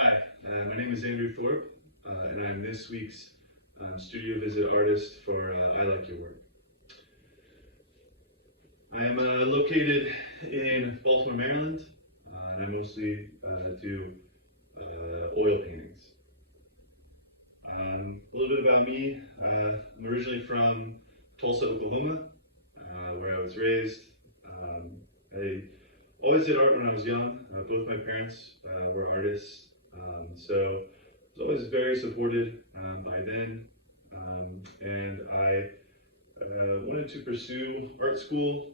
Hi, my name is Andrew Thorp, and I'm this week's studio visit artist for I Like Your Work. I am located in Baltimore, Maryland, and I mostly do oil paintings. A little bit about me. I'm originally from Tulsa, Oklahoma, where I was raised. I always did art when I was young. Both my parents were artists, so I was always very supported by them. And I wanted to pursue art school,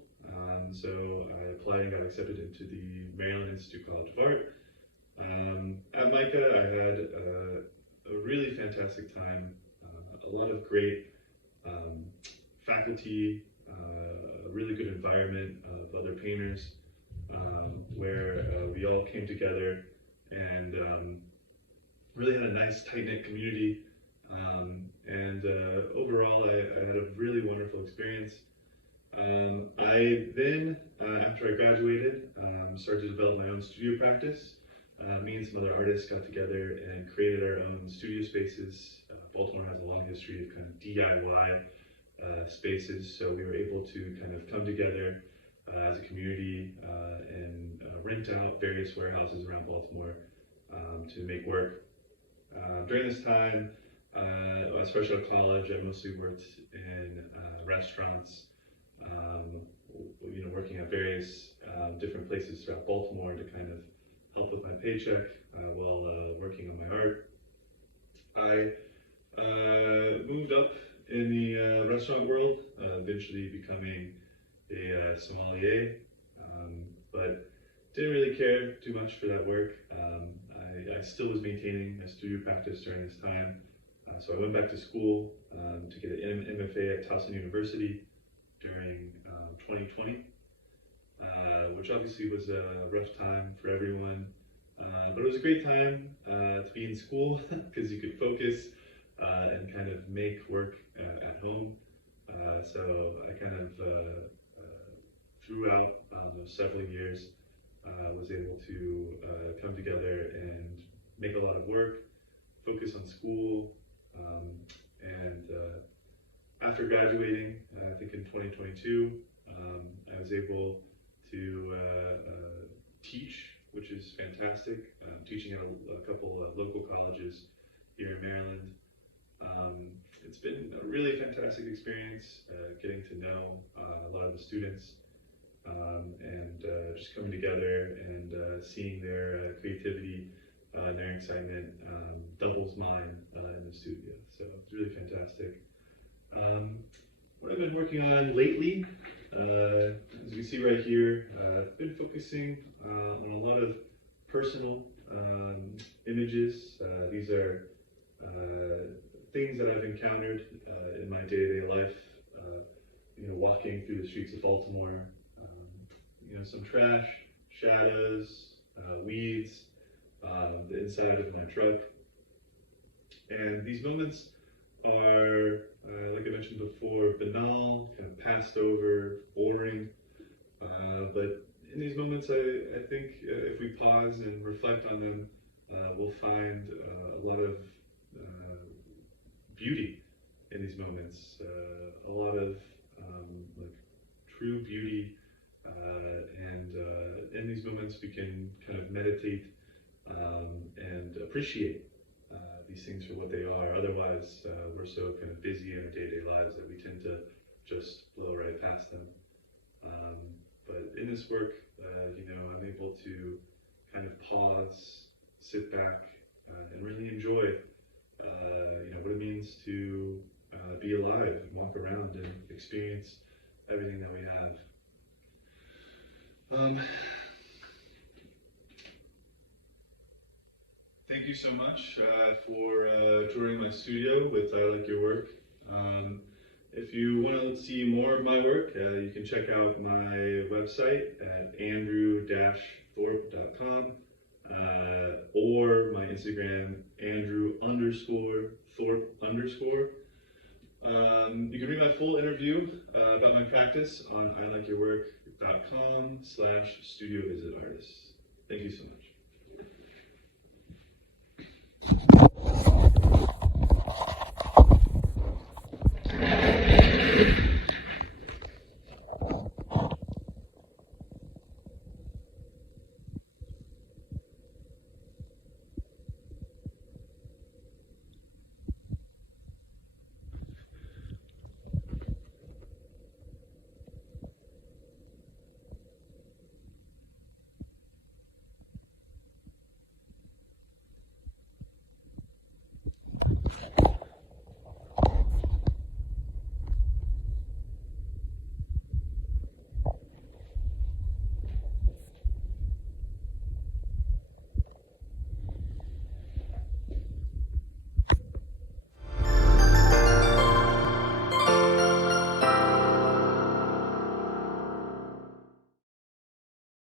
so I applied and got accepted into the Maryland Institute College of Art. At MICA, I had a really fantastic time, a lot of great faculty, a really good environment of other painters, where we all came together and really had a nice tight-knit community. And overall, I had a really wonderful experience. I then, after I graduated, started to develop my own studio practice. Me and some other artists got together and created our own studio spaces. Baltimore has a long history of kind of DIY spaces, so we were able to kind of come together as a community and rent out various warehouses around Baltimore to make work. During this time, I was fresh out of college. I mostly worked in restaurants, working at various different places throughout Baltimore to kind of help with my paycheck while working on my art. I moved up in the restaurant world, eventually becoming a sommelier, but didn't really care too much for that work. I still was maintaining a studio practice during this time, so I went back to school to get an MFA at Towson University during 2020, which obviously was a rough time for everyone, but it was a great time to be in school because you could focus and kind of make work at home. So I kind of throughout those several years was able to come together and make a lot of work, focus on school, and after graduating, I think in 2022, I was able to teach, which is fantastic. Teaching at a couple of local colleges here in Maryland. It's been a really fantastic experience, getting to know a lot of the students, and just coming together and seeing their creativity and their excitement doubles mine in the studio. So it's really fantastic. What I've been working on lately, as you see right here, I've been focusing on a lot of personal images. These are things that I've encountered in my day-to-day life, walking through the streets of Baltimore. Some trash, shadows, weeds, the inside of my truck. And these moments are, like I mentioned before, banal, kind of passed over, boring. But in these moments, I think if we pause and reflect on them, we'll find a lot of beauty in these moments, a lot of true beauty, and in these moments we can kind of meditate and appreciate these things for what they are. Otherwise, we're so kind of busy in our day-to-day lives that we tend to just blow right past them. But in this work, I'm able to kind of pause, sit back, and really enjoy what it means to be alive, and walk around and experience everything that we have. Thank you so much for touring my studio with I Like Your Work. If you want to see more of my work, you can check out my website at andrew-thorp.com or my Instagram, Andrew_Thorp_. You can read my full interview about my practice on iLikeYourWork.com/studio visit artists. Thank you so much.